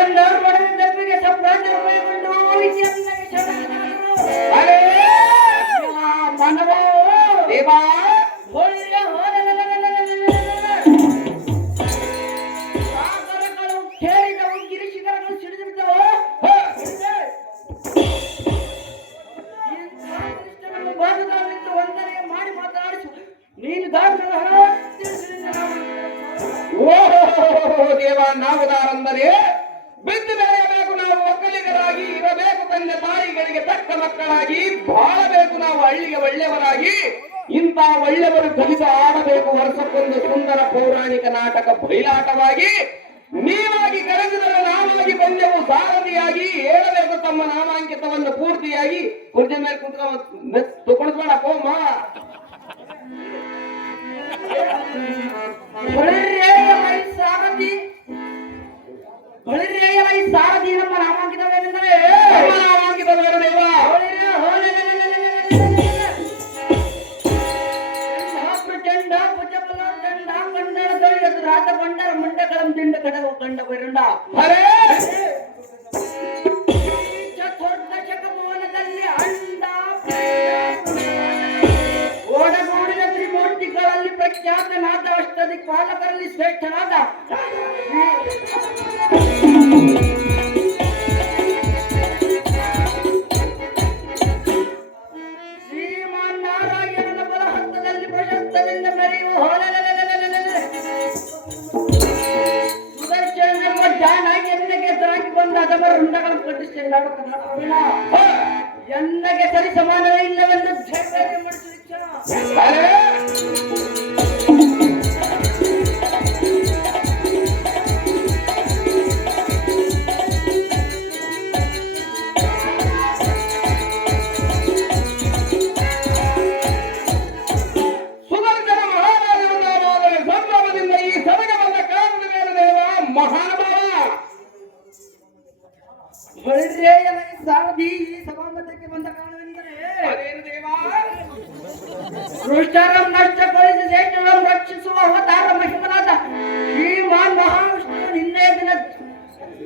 ಎಂದವರು ಮಡದ ತಪ್ಪಿಗೆ ಸಂಭ್ರಾಂತರ ಕೈಗೊಂಡು ವಿದ್ಯಾರ್ಥಿಗಳಿಗೆ ಶರಣಾದರು. ಅರೇ ಮಾನವ ದೇವಾ ಸಾಗರಗಳು ಕೇಳಿದವು, ಗಿರಿಶಿಖರಗಳು ಸಿಡಿದಿದ್ದವು. ಭಾಗದಲ್ಲಿದ್ದು ವಂದನೆ ಮಾಡಿ ಮಾತಾಡಿಸು. ನೀನು ದಾಸರ ಓ ದೇವ, ನಾವು ದಾರಂದರೆ ಬಿದ್ದು ಬೆಳೆಯಬೇಕು. ನಾವು ಒಕ್ಕಲಿಗರಾಗಿ ಇರಬೇಕು, ತಂದೆ ತಾಯಿಗಳಿಗೆ ತಕ್ಕ ಮಕ್ಕಳಾಗಿ ಬಾಳಬೇಕು. ನಾವು ಹಳ್ಳಿಗೆ ಒಳ್ಳೆಯವರಾಗಿ ಇಂಥ ಒಳ್ಳೆಯವರು ಕಲಿತು ಆಡಬೇಕು. ವರ್ಷಕ್ಕೊಂದು ಸುಂದರ ಪೌರಾಣಿಕ ನಾಟಕ ಬಯಲಾಟವಾಗಿ ನೀವಾಗಿ ಕರೆದಿದ್ದರೆ ನಾವಾಗಿ ಬಂದೆವು. ಸಾರಥಿಯಾಗಿ ಹೇಳಬೇಕು ತಮ್ಮ ನಾಮಾಂಕಿತವನ್ನು ಪೂರ್ತಿಯಾಗಿ. ಕುರ್ಜಿ ಮೇಲೆ ಕುತ್ಕೊಳ್ಳಬೇಡ ಕೋಮ. ಸಾರಥಿ ನಮ್ಮ ನಾಮಾಂಕಿತವೇನೆಂದರೆ ನಾಮಾಂಕಿತವೇನು ದೇವ? ಚಂಡ ಪುಜಬಲ ದಂಡ ಕಂಡಳ ತೊಳೆಯದು ರಾತ ಬಂಡರ ಮುಂಡಕಳಂ ತಿಂಡ ಕಡವು ಕಂಡ ಬೈರುಂಡ. ಅರೇ ಚತುರ್ದಶಕಮೋನದಲ್ಲಿ ಅಂಡ ಓಡಗೂಡಿನ ತ್ರಿಮೂರ್ತಿಗಳಲ್ಲಿ ಪ್ರಖ್ಯಾತನಾದ ಅಷ್ಟದಿ ಪಾಲಕರಲ್ಲಿ ಶ್ರೇಷ್ಠನಾದ ಶ್ರೀಮಾನ್ ನಾರಾಯಣನ ಬಲ ಹಂತದಲ್ಲಿ ಪ್ರಶಸ್ತದಿಂದ ಮೆರೆಯುವ ಸುದರ್ಶನ ಜಾಣ ಎನ್ನಗೆ ತಾಗಿ ಬಂದ ಅದರ ರುಂಡಗಳನ್ನು ಕಟ್ಟಿಸಿಕೊಂಡಾಗ ಎನ್ನಗೆ ಸರಿ ಸಮಾನವೇ ಇಲ್ಲವೆಂದು ಝೇಕರಣೆ ಮಾಡಿಸುವ. ಸಾರಥಿ ಈ ಸಭಾಮಂದಿರಕ್ಕೆ ಬಂದ ಕಾರಣವೆಂದರೆ ದುಷ್ಟರಂ ನಷ್ಟಗೊಳಿಸಿ ಶ್ರೇಷ್ಠರಂ ರಕ್ಷಿಸುವ ಅವತಾರ ಮಹಿಮನಾದ ಶ್ರೀಮಾನ್ ಮಹಾವಿಷ್ಣು ನಿನ್ನೆಯ ದಿನ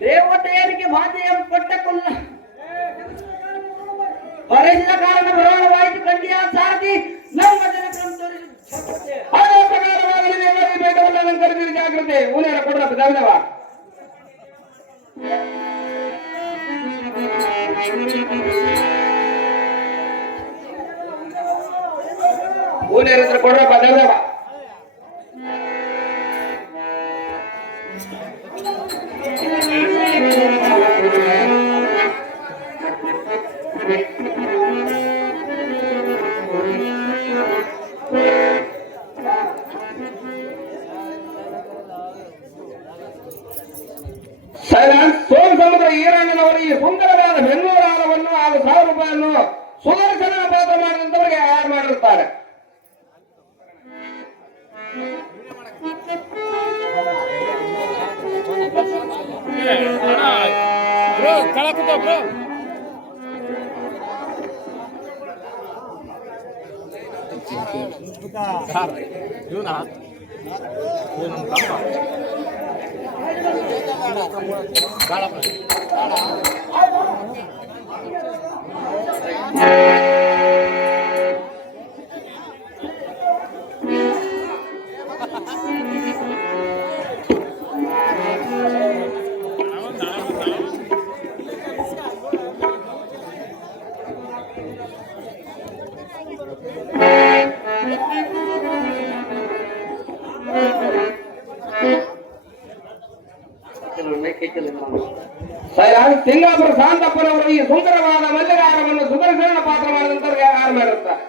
ದೇವತೆಯರಿಗೆ ಬಾಧೆಯ ಕೊಟ್ಟಕೊಲ್ಲ ಹೊರಸಿದ ಕಾರಣ ಬರೋಣವಾಯಿತು. ಕಂಡಿಯ ಸಾರಥಿ ನಮ್ಮ ಜನಕ್ರಮ ತೋರಿಸಿ ಅದೇ ಪ್ರಕಾರವಾಗಿ ಬೇಕವಲ್ಲ ಕರೆದಿರಿ ಜಾಗ್ರತೆ. ಊನೇರ ಕೊಡ್ರಪ್ಪ ದಾವಿದವ. ಊನೇರ ಹತ್ರ ಕೊಡ್ರಪ್ಪ ದಾವಿದವ. ಸೋಮ ಸಮುದ್ರ ಈರಣ್ಣನವರು ಈ ಸುಂದರವಾದ ಬೆಂಗಳೂರು ಹಾಲವನ್ನು ಹಾಗೂ 1000 ರೂಪಾಯಿಯನ್ನು ಸುದರ್ಶನ ಪಾತ್ರ ಮಾಡಿದಂತವರಿಗೆ ಆಡ್ ಮಾಡಿರುತ್ತಾರೆ. ಸಿಂಗಾಪುರ ಶಾಂತಪ್ಪನವರು ಈ ಸುಂದರವಾದ ಮಲ್ಲಿಗಾರವನ್ನು ಸುದರ್ಶನ ಪಾತ್ರ ಮಾಡಿದಂತವರಿಗೆ ಆರ್ ಮಾಡಿರುತ್ತಾರೆ.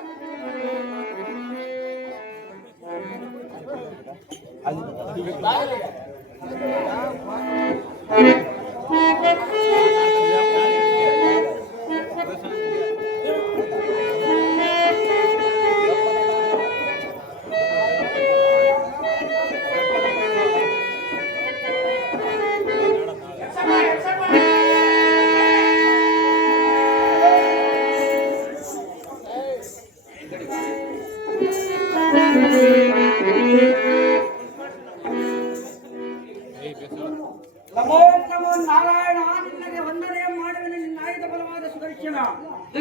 ನಮೋ ನಮೋ ನಾರಾಯಣ ನಿನಗೆ ವಂದನೆ ಮಾಡುವೆ ನಿನ್ನ ಆಯುಧ ಬಲವಾದ ಸುದರ್ಶನ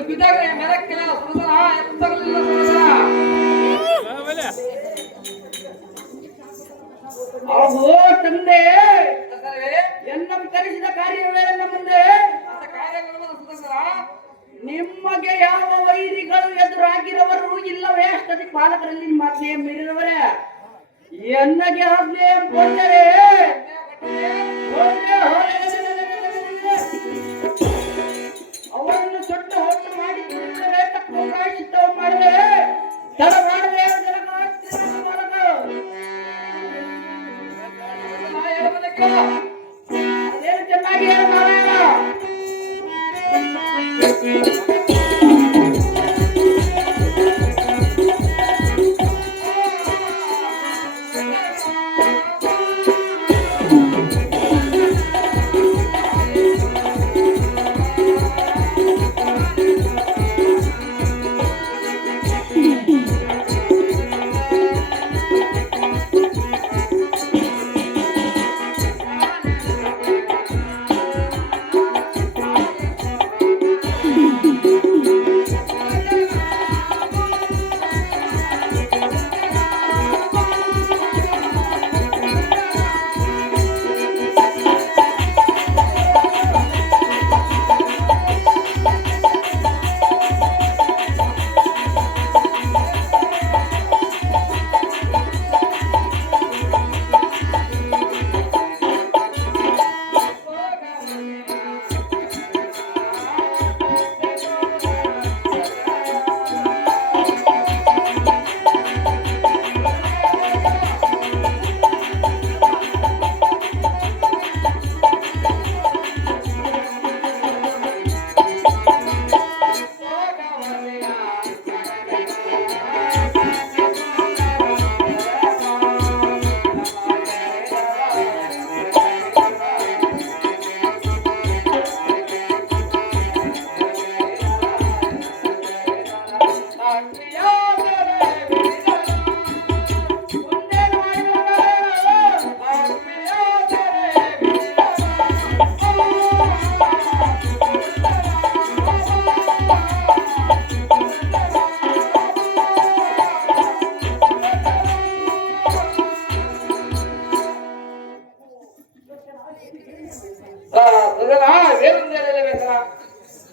ಬಿದ್ದಾಗಲೇ ಮೆರಕ್ಕಿಲ್ಲ ಸುದರ್ಶನ ಎತ್ತಗಲಿಲ್ಲ ಸುದರ್ಶನ ಅಹೋ ತಂದೆ ಸುದರ್ಶನವೇ ಎನ್ನ ಕರೆಸಿದ ಕಾರ್ಯವೇ ನನ್ನ ಮುಂದೆ ಅಂತ ಕಾರ್ಯಗಳು ಸುದರ್ಶನ ನಿಮಗೆ ಯಾವ ವೈರಿಗಳು ಎದುರಾಗಿರವರು ಇಲ್ಲವೇ ಅಷ್ಟದಿ ಪಾಲಕರಲ್ಲಿ ಮಾತೇ ಮೀರಿದವರೇ ಎನ್ನಗೆ ಆಜ್ಞೆ ಕೊಟ್ಟರೆ ಅವರನ್ನು ಸೊಟ್ಟ ಹೊಟ್ಟು ಮಾಡಿ ತುಳಿದರೆ ತಕ್ಕ ಪ್ರಾಯಶ್ಚಿತ್ತ ಮಾಡಿದರೆ ತಡ ಮಾಡದೆ ಅದೇನು ಚೆನ್ನಾಗಿ ಹೇಳ ನಾರಾಯಣ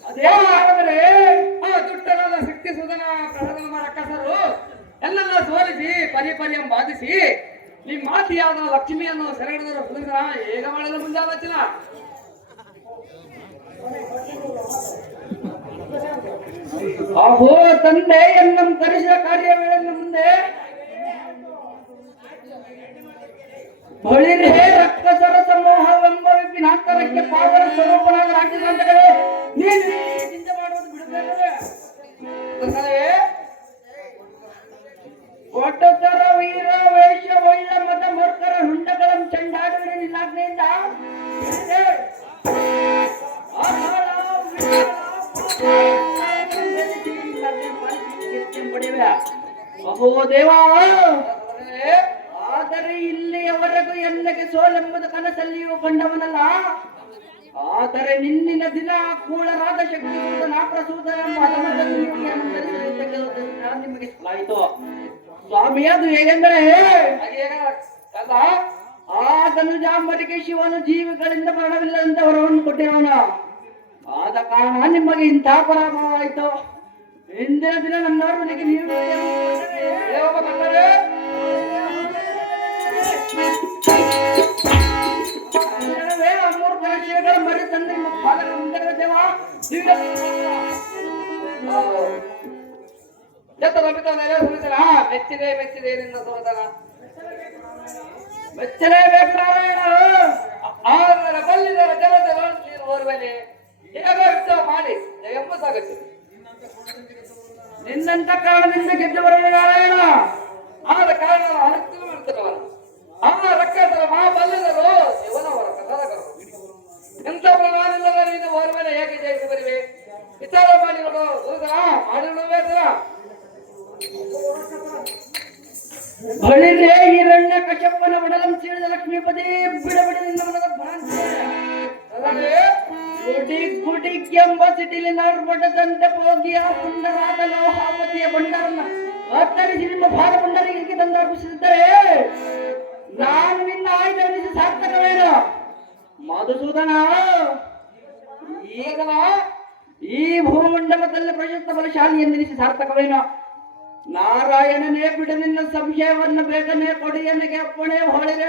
ಅದೇನಾದರೆ ದುಷ್ಟರಾದ ಶಕ್ತಿ ಸುಧನ ಪ್ರಹದಮ ರಕ್ಕಸರು ಎಲ್ಲೆಲ್ಲ ಸೋಲಿಸಿ ಪರಿಪರ್ಯಂ ಬಾಧಿಸಿ ನಿಮ್ಮ ಮಾತಿಯಾದ ಲಕ್ಷ್ಮಿಯನ್ನು ಸೆರೆಹಿಡಿದರು ಸುಧನ ಹೇಗ ಮಾಡಲು ಮುಂದಾಲೋಚನ ಅಹೋ ತಂದೆ ಎನ್ನ ಕರೆಸಿದ ಕಾರ್ಯವೇ ಮುಂದೆ ಬಳಿರೇ ರಕ್ಕಸರ ಸಮೂಹವೆಂಬ ವಿಪಿನಾಂತರಕ್ಕೆ ಪಾವನ ಸ್ವರೂಪನಾದ ರಾಜ್ಯದಂತಗಳೇ ನೀನು ಚಿಂತೆ ಮಾಡುವುದು ಬಿಡಬೇಕೇ ಒಟ್ಟತರ ವೀರ ವೇಷ ಒಳ್ಳ ಮತ ಮೂರ್ಖರ ಹುಂಡಗಳ ಚಂಡಾಡುವಿನ ನಿಲ್ಲಾಗ್ನೆಯಿಂದ ಅಹೋ ದೇವಾ ಆದರೆ ಇಲ್ಲಿಯವರೆಗೂ ಎನ್ನಗೆ ಸೋಲೆಂಬುದು ಕನಸಲ್ಲಿಯೂ ಕಂಡವನಲ್ಲ ಆದರೆ ನಿನ್ನಿನ ದಿನ ಕೂಳರಾದ ಶಕ್ತಿ ನಾಪ್ರಸೂತ ಎಂಬ ನಿಮಗೆ ಆಯಿತು ಸ್ವಾಮಿ ಅದು ಹೇಗೆಂದರೆ ಆ ಧನುಜಾಂಬರಿಗೆ ಶಿವನು ಜೀವಿಗಳಿಂದ ಮರಣವಿಲ್ಲದಂತೆ ವರವನ್ನು ಕೊಟ್ಟಿರೋನು ಆದ ಕಾರಣ ನಿಮಗೆ ಇಂಥ ಪರಾಭವವಾಯಿತು ಹಿಂದಿನ ದಿನ ನನ್ನವರು ನನಗೆ ನೀವು ಮೂರು ಪರೀಕ್ಷೆಗಳ ಮರಿ ತಂದೆ ಪಾಲಕ ಮುಂದೆ ದೇವ ಮೆಚ್ಚಿದೆ ಮೆಚ್ಚಿದೆ ನಿನ್ನ ಸೋದರ ಮೆಚ್ಚಲೇಬೇಕು ನಾರಾಯಣ ಆದರ ಬಲ್ಲಿದರ ಜಲದ ನೀರು ಓರ್ವನೆ ಹೇಗಾಗುತ್ತೋ ಮಾಡಿ ಎಂಬ ಸಾಗುತ್ತೆ ನಿನ್ನಂತ ಕಾರಣದಿಂದ ಗೆದ್ದವರೇ ನಾರಾಯಣ ಆದ ಕಾರಣ ಅನುಕೂಲ ಮಾಡ್ತಿರವನು ಅಮ್ಮ ರಕ್ಕಸರ ಮಹಾಬಲ್ಲಿದರು ಇವನವರ ಕಥಾರಕರು ಎಂತ ಪ್ರಮಾಣವಿಲ್ಲದ ನೀನು ಓರ್ವನೆ ಹೇಗೆ ಜಯಿಸಿ ಬರಿವೆ ವಿಚಾರ ಮಾಡಿ ನೋಡು ಮಾಡಿ ನೋಡ್ಬೇಕಲ್ಲ ಬಳಿರೇ ಹಿರಣ್ಯ ಕಶ್ಯಪನ ಒಡಲಂ ಸೀಳಿದ ಲಕ್ಷ್ಮೀಪತಿ ಬಿಡಬಿಡಿ ನಿನ್ನ ಮನದ ಭ್ರಾಂತಿ ಎಂಬ ಸಿಟಿಲಿ ನಾಡುಪಟ್ಟದಂತೆ ಹೋಗಿ ಆ ಸುಂದರಾದ ಲೋಹಾಪತಿಯ ಬಂಡರನ್ನ ಕತ್ತರಿಸಿ ನಿಮ್ಮ ಭಾರ ಬಂಡರಿಗೆ ತಂದು ಅರ್ಪಿಸಿದ್ದರೆ ನಾನು ನಿನ್ನ ಆಯ್ದೆನಿಸಿ ಸಾರ್ಥಕವೇನು ಮಧುಸೂದನ? ಈಗ ಈ ಭೂಮಂಡಲದಲ್ಲಿ ಪ್ರಶಸ್ತ ಬಲಶಾಲಿ ಎಂದೆನಿಸಿ ಸಾರ್ಥಕವೇನು? ನಾರಾಯಣನೇ ಬಿಡು ನಿನ್ನ ಸಂಶಯವನ್ನು ಬೇಗನೆ ಕೊಡಿ ನನಗೆ ಅಪ್ಪಣೆ ಹೊಳಿರೆ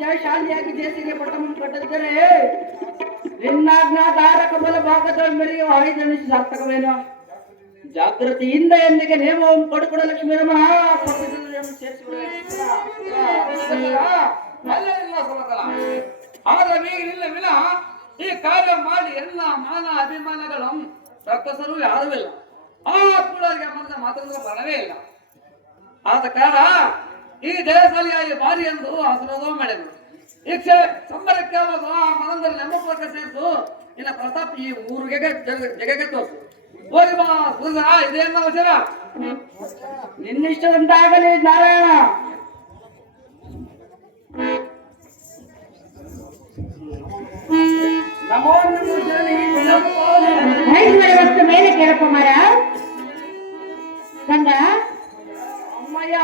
ಜಯಶಾಲಿಯಾಗಿ ದೇಶಕ್ಕೆ ಪಟ್ಟವನ್ನು ಕಟ್ಟಿದ್ದರೆ ನಿನ್ನಾಜ್ಞಾಧಾರಕ ಬಲ ಭಾಗದ ಮೆರೆಯುವ ಆಯ್ದೆನಿಸಿ ಸಾರ್ಥಕವೇನು? ಜಾಗೃತಿಯಿಂದ ಎಂದಿಗೆ ನೇಮವನ್ನು ಕೊಡುಕೊಡ ಲಕ್ಷ್ಮೀ ರಮಣ ಆದ್ರೆ ಇಲ್ಲ ವಿನ ಈ ಕಾರ್ಯ ಮಾಡಿ ಎಲ್ಲ ಮಾನ ಅಭಿಮಾನಗಳು ರಕ್ಕಸರು ಯಾರೂ ಇಲ್ಲ. ಆ ಕೂಡರಿಗೆ ಮನದ ಮಾತಾಡಿದ್ರೆ ಬರವೇ ಇಲ್ಲ. ಆದ ಕಾರಣ ಈ ಜಯಶಾಲಿಯಾಗಿ ಬಾರಿ ಎಂದು ಹಸುರದೋ ಮಾಡಿದ್ರು. ಈಕ್ಷೆ ಸಂಬರಕ್ಕೆ ಹೋದು ಆ ಮನದಲ್ಲಿ ನೆಮ್ಮಪಕ್ಕ ಸೇರಿತು. ಇನ್ನ ಪ್ರತಾಪ್ ಈ ಊರಿಗೆ ಜಗಕ್ಕೆ ತೋರಿಸು. ಹೋಗಿ ಬಾ ಸುಂದರ, ಇದೇನ ಅವಸರ? ನಿನ್ನಿಷ್ಟದಂತಾಗಲಿ ನಾರಾಯಣ. ನಮೋ ವಸ್ತು ಮೇಲೆ ಕೇಳಪ್ಪ ಮರ ಕಂದ. ಅಮ್ಮಯ್ಯ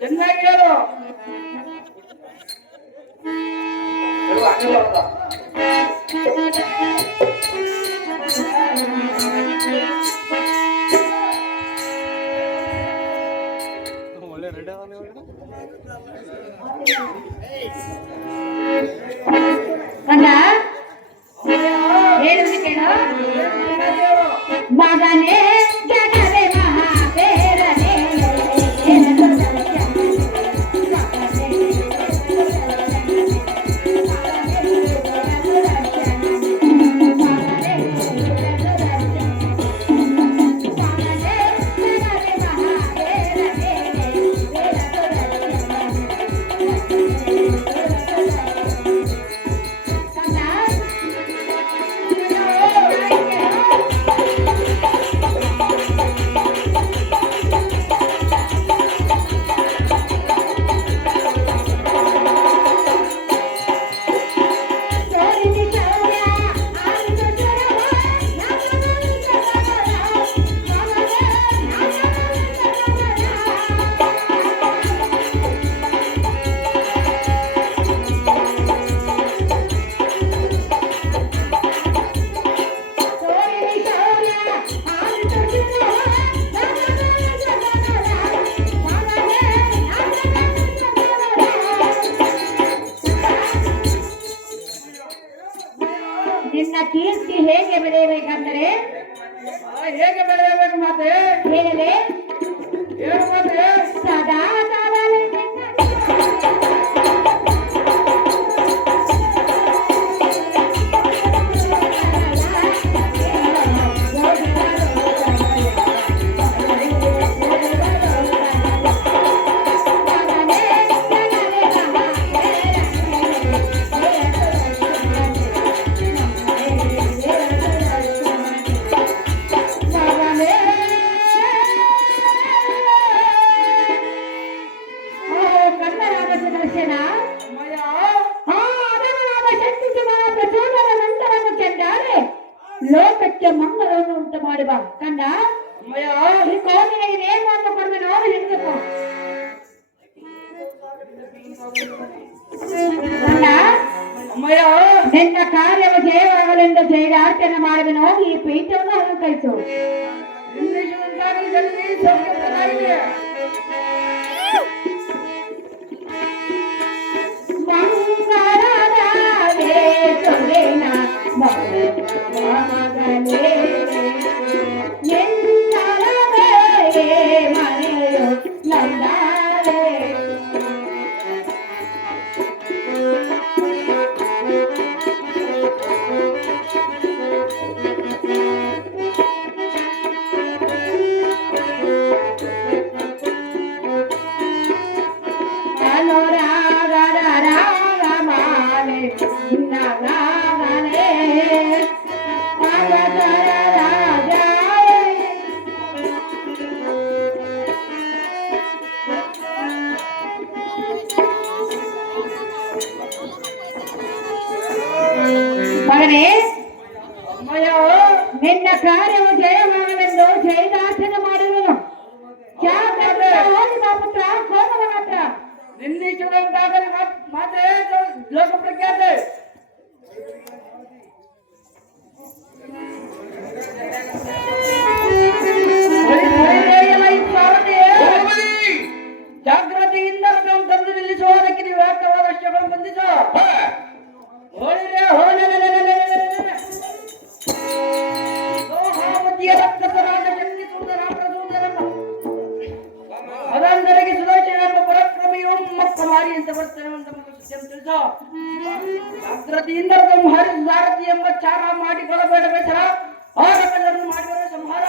ಚೆನ್ನಾಗಿ ಹೇಳು. ಕಂದ ಹೇಳುವುದು ಕೇಳು. ಮಗನೇ ಜಗವೇ ಮಹಾಬೇರನೆ ನಿನ್ನ ಕೀರ್ತಿ ಹೇಗೆ ಬೆಳೆಯಬೇಕಂದ್ರೆ ಹೇಗೆ ಬೆಳೆಯಬೇಕು ಮಾತೆ? ಹೇಳಲೆ ಹೇಳು ಮಾತೆ. ಸದಾ ಕಾಲವೇ ಲೋಕಕ್ಕೆ ಮಂಗಳವನ್ನು ಉಂಟು ಮಾಡುವ ಕಂಡ. ಅಮ್ಮಯ್ಯ ಈ ಕೋಣೆಗೆ ನೇಮವನ್ನು ಕೊಡದೆ ನಾವು ಹಿಡಿದಪ್ಪ ಕಂಡ. ಅಮ್ಮಯ್ಯ ನಿನ್ನ ಕಾರ್ಯವು ಜಯವಾಗಲೆಂದು ಜಯದಾರ್ಚನೆ ಮಾಡುವೆನು. ಈ ಪೀಠವನ್ನು ಅಲಂಕರಿಸು. ನಿನ್ನಿಷ್ಟದಂತಾಗಲಿ ಜನನಿ ಸೌಖ್ಯಪ್ರದಾಯಿನಿ. ಮಂಗಳಾರೇ ಸುರೇನ ಮಗನೇ ಎಂದರವೇ ಮನೆಯು ನಂದಾರೆ. ನಿನ್ನೀಚುವಂತಾಗಲಿ ಮಾತೆ ಲೋಕ ಪ್ರಖ್ಯಾತೆ. ಜಾಗೃತಿಯಿಂದ ತಂದು ನಿಲ್ಲಿಸುವುದಕ್ಕೆ ನೀವು ವ್ಯಾಪ್ತವಾದ ಅಷ್ಟಗಳನ್ನು ಬಂಧಿಸ. ರಾಜಶಕ್ತಿ ಸೂದರ ಅದಂದರಿಗೆ ಸುದರ್ಶನ ಎಂಬ ಪರಾಕ್ರಮಿಯು ಮಕ್ಕ ಮಾರಿ ಅಂತ ಬರ್ತೇನೆ ಅಂತ ತಿಳಿಸ. ಜಾಗೃತಿಯಿಂದ ಸಂಹಾರ ಸಾರಥಿ ಎಂಬ ಚಾರ ಮಾಡಿಕೊಳ್ಳಬೇಡ ಬೇಸರ. ಆಗ ಕಲ್ಲನ್ನು ಮಾಡಿದರೆ ಸಂಹಾರ.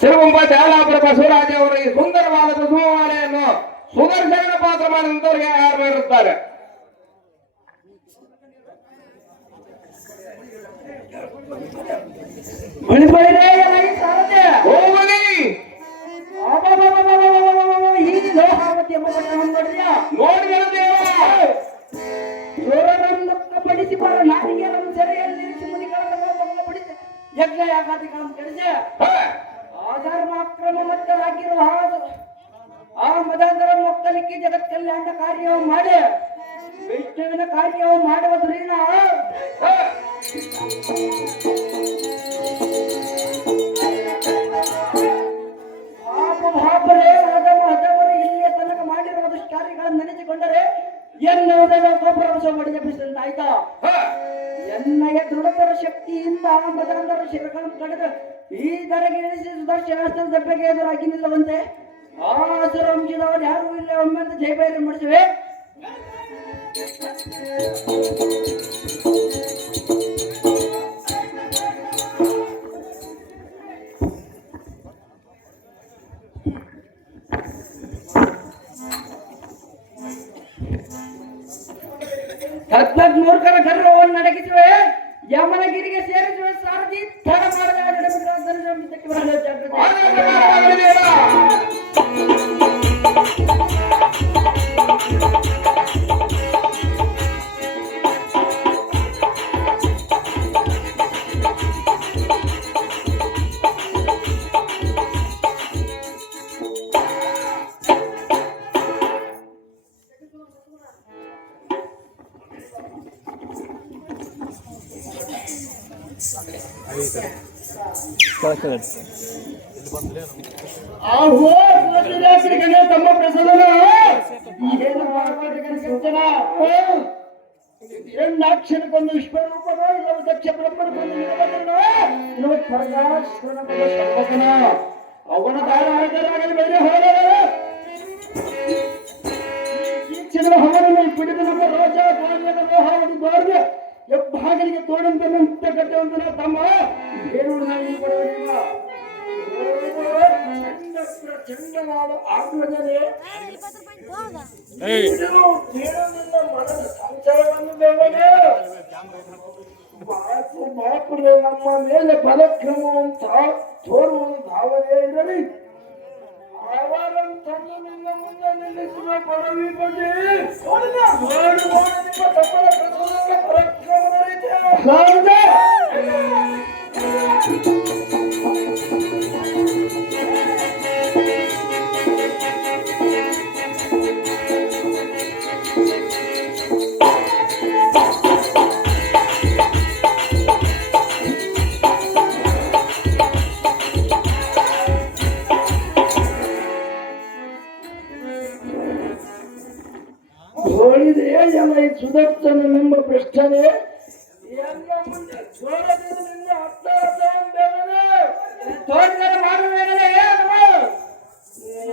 ಸಿರುಗುಂಬ ತ್ಯಾಲಾಪುರ ಬಸವರಾಜ ಅವರು ಈ ಸುಂದರವಾದ ಕುಸುಮವಾಳೆಯನ್ನು ಸುದರ್ಶನ ಪಾತ್ರ ಮಾಡಿದಂತವ್ರಿಗೆ ಯಾರು ಮಾಡಿರುತ್ತಾರೆ. ಪಡಿಸಿ ಬರ ನಾರಿಗೆಯನ್ನು ಸೆರೆಯಲ್ಲಿ ಮುನಿಗಳನ್ನು ಯಜ್ಞ ಯಾಗಾದಿಗಳನ್ನು ಕೆಡಿಸಿ ಆಧರ್ಮ ಅಕ್ರಮ ಮತ್ತರಾಗಿರುವ ಆ ಮದಾಂತರ ಮೊತ್ತಲಿಕ್ಕೆ ಜಗತ್ ಕಲ್ಯಾಣ ಕಾರ್ಯವು ಮಾಡಿ ವಿಷ್ಣುವಿನ ಕಾರ್ಯವು ಮಾಡುವ ದುರೀಣ ಭಾಪರೇ ಹದವರು ಇಲ್ಲಿಯ ತನಕ ಮಾಡಿರುವ ದುಷ್ಕಾರ್ಯಗಳನ್ನು ನೆನೆಸಿಕೊಂಡರೆ ಎನ್ನುವುದನ್ನು ಗೋಪುರವಶ ಮಾಡಿದಂತಾಯ್ತಾ. ಎನ್ನಯ ದೃಢತರ ಶಕ್ತಿಯಿಂದ ಮದಾಂತರ ಶಿರಗಳನ್ನು ಕಡಿದು ಈ ದರಗೆ ಇಳಿಸಿ ಸುದರ್ಶನ ದೆಬ್ಬೆಗೆ ಎದುರಾಗಿ ನಿಲ್ಲುವಂತೆ ಆ ಅಸುರಂಶದವರು ಯಾರೂ ಇಲ್ಲ ಒಮ್ಮೆಂತ ಜಯಭೈರ ಮಾಡಿಸುವೆ. ಮೂರ್ಖರ ಗರ್ವವನ್ನು ಅಡಗಿಸುವೆ. ಯಮನಗಿರಿಗೆ ಸೇರಿಸುವೆ. ಸಾರಥಿ ತಡ ಮಾಡದ ತಮ್ಮ ಪ್ರಸನ್ನ ಏನು ಹೆಣ್ಣಾಕ್ಷರಕ್ಕೊಂದು ವಿಶ್ವರೂಪನ ಇಲ್ಲ ದಕ್ಷ ಬ್ರಹ್ಮನಕ್ಕೊಂದು ಅವನ ತಾರಾಗಲಿ ಬೇರೆ ಹೋದರೆ ಕ್ಷಣದ ಹೊರನ್ನು ಪಿಡಿದು ನಮ್ಮ ರೋಜ ಧಾನ್ಯದ ಮೋಹಾವಧಿ ದೌರ್ಯ ಎಬ್ಬಾಗಿಲಿಗೆ ತೋಡಂತೆ ನಿಂತ ಕಟ್ಟುವಂತ ತಮ್ಮ ಏನು ಚಂಡನಾದ ಆತ್ಮಜನೇ ಸಂಚಾರವನ್ನು ಬೇಗನೆ ಮಾತುರೆ ನಮ್ಮ ಮೇಲೆ ಬಲಕ್ರಮವಂತ ತೋರುವುದು ಭಾವನೆ ಇರಲಿ. ಅವರಂತನ್ನು ನಿನ್ನ ಮುಂದೆ ನಿಲ್ಲಿಸುವ ಪರವಿ ಬಗ್ಗೆ ನಿಮ್ಮ ತಪ್ಪಲ ಪರಾಕ್ರಮ ಸುದರ್ಶನನೆಂಬ ಪ್ರಶ್ನೆ